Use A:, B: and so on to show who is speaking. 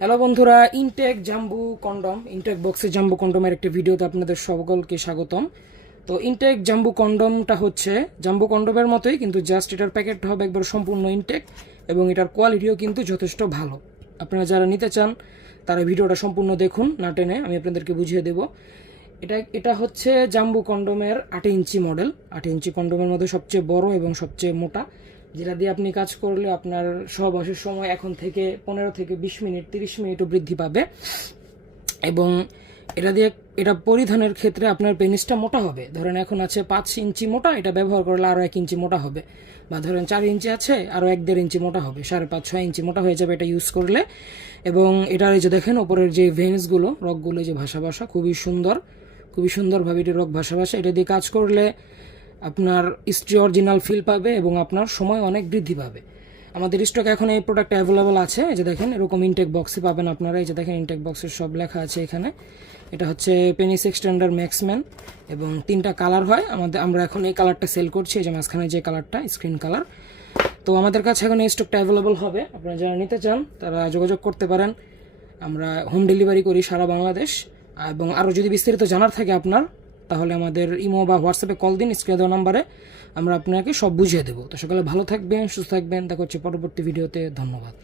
A: Hello বন্ধুরা intact জাম্বু condom intact বক্সে জাম্বু কন্ডমের একটি ভিডিওতে আপনাদের সকলকে স্বাগতম। তো ইনটেক জাম্বু কন্ডমটা হচ্ছে জাম্বু কন্ডমের মতোই, কিন্তু জাস্ট এটার প্যাকেটটা হবে একবার সম্পূর্ণ ইনটেক এবং এটার কোয়ালিটিও কিন্তু যথেষ্ট ভালো। আপনারা যারা নিতে চান, তারা ভিডিওটা সম্পূর্ণ দেখুন, না টেনে আমি আপনাদেরকে বুঝিয়ে দেব। এটা এটা হচ্ছে জাম্বু কন্ডোমের আট ইঞ্চি মডেল আট ইঞ্চি কন্ডোমের মধ্যে সবচেয়ে বড় এবং সবচেয়ে মোটা। যেটা দিয়ে আপনি কাজ করলে আপনার সহবাসের সময় এখন থেকে পনেরো থেকে বিশ মিনিট, তিরিশ মিনিটও বৃদ্ধি পাবে। এবং এটা দিয়ে এটা পরিধানের ক্ষেত্রে আপনার পেনিসটা মোটা হবে। ধরেন এখন আছে পাঁচ ইঞ্চি মোটা, এটা ব্যবহার করলে আরও এক ইঞ্চি মোটা হবে। বা ধরেন চার ইঞ্চি আছে আরও এক দেড় ইঞ্চি মোটা হবে, সাড়ে পাঁচ, ছয় ইঞ্চি মোটা হয়ে যাবে এটা ইউজ করলে। এবং এটার এই যে দেখেন ওপরের যে ভেন্সগুলো রকগুলো যে ভাষা ভাষা, খুবই সুন্দর, খুবই সুন্দরভাবে এটি রক ভাষা ভাষা, এটা দিয়ে কাজ করলে আপনার স্ত্রী অরিজিনাল ফিল পাবে এবং আপনার সময় অনেক বৃদ্ধি পাবে। আমাদের স্টক এখন এই প্রোডাক্ট অ্যাভেলেবল আছে, এই যে দেখেন, এরকম ইনটেক বক্সই পাবেন আপনারা, এই যে দেখেন ইনটেক বক্সের সব লেখা আছে এখানে। এটা হচ্ছে পেনিস এক্সটেন্ডার ম্যাক্সম্যান এবং তিনটা কালার হয়। আমাদের আমরা এখন এই কালারটা সেল করছি, এই যে মাঝখানে যে কালারটা স্ক্রিন কালার তো আমাদের কাছে এখন এই স্টকটা অ্যাভেলেবল হবে। আপনারা যারা নিতে চান, তারা যোগাযোগ করতে পারেন। আমরা হোম ডেলিভারি করি সারা বাংলাদেশ। এবং আরও যদি বিস্তারিত জানার থাকে আপনার তাহলে আমাদের ইমো বা হোয়াটসঅ্যাপে কল দিন, স্ক্রিনে দেওয়া নাম্বারে আমরা আপনাকে সব বুঝিয়ে দেবো। তো সকালে ভালো থাকবেন, সুস্থ থাকবেন। দেখা হচ্ছে পরবর্তী ভিডিওতে। ধন্যবাদ।